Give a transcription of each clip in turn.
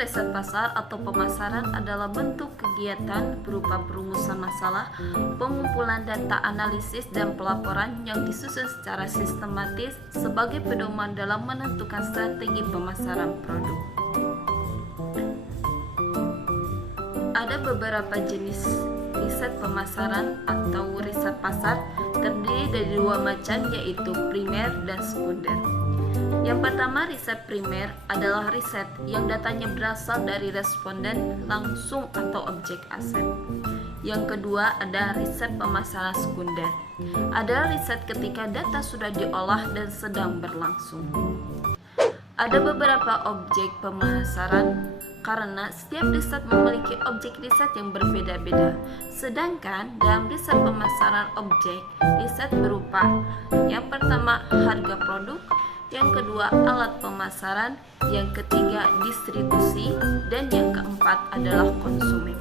riset pasar atau pemasaran adalah bentuk kegiatan berupa perumusan masalah, pengumpulan data analisis dan pelaporan yang disusun secara sistematis sebagai pedoman dalam menentukan strategi pemasaran produk. Ada beberapa jenis riset pemasaran atau riset pasar, terdiri dari dua macam, yaitu primer dan sekunder. Yang pertama, riset primer adalah riset yang datanya berasal dari responden langsung atau objek aset. Yang kedua ada riset pemasaran sekunder. Adalah riset ketika data sudah diolah dan sedang berlangsung. Ada beberapa objek pemasaran karena setiap riset memiliki objek riset yang berbeda-beda. Sedangkan dalam riset pemasaran objek, riset berupa yang pertama harga produk, yang kedua alat pemasaran, yang ketiga distribusi, dan yang keempat adalah konsumen.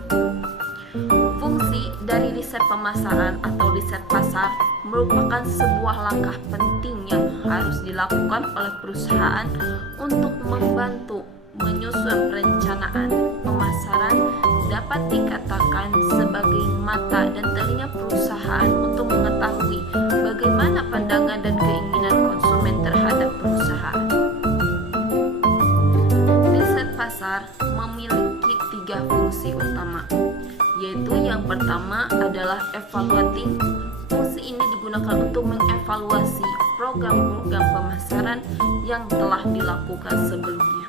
Fungsi dari riset pemasaran atau riset pasar merupakan sebuah langkah penting yang harus dilakukan oleh perusahaan untuk membantu menyusun perencanaan pemasaran, dapat dikatakan sebagai mata dan telinga perusahaan untuk mengetahui bagaimana pandangan dan keinginan konsumen terhadap perusahaan. Riset pasar memiliki 3 fungsi utama, yaitu yang pertama adalah evaluating. Fungsi ini digunakan untuk mengevaluasi program-program pemasaran yang telah dilakukan sebelumnya.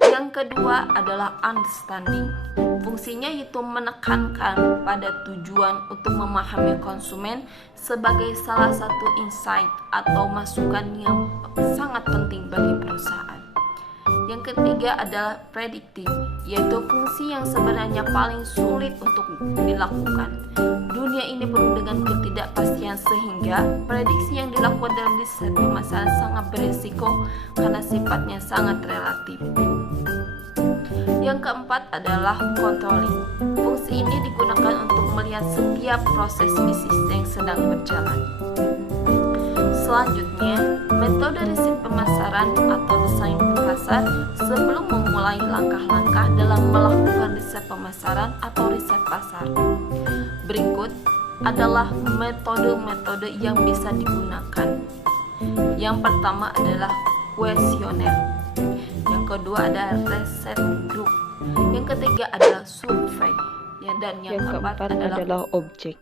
Yang kedua adalah understanding. Fungsinya yaitu menekankan pada tujuan untuk memahami konsumen sebagai salah satu insight atau masukan yang sangat penting bagi perusahaan. Yang ketiga adalah predicting, yaitu fungsi yang sebenarnya paling sulit untuk dilakukan. Dunia ini penuh dengan ketidakpastian sehingga prediksi yang dilakukan dalam riset pemasaran sangat berisiko karena sifatnya sangat relatif. Yang keempat adalah controlling. Fungsi ini digunakan untuk melihat setiap proses bisnis yang sedang berjalan. Selanjutnya, metode riset pemasaran atau desain pasar sebelum memulai langkah-langkah dalam melakukan riset pemasaran atau riset pasar. Berikut adalah metode-metode yang bisa digunakan. Yang pertama adalah kuesioner. Yang kedua ada riset group. Yang ketiga adalah survei. Dan yang keempat adalah objek.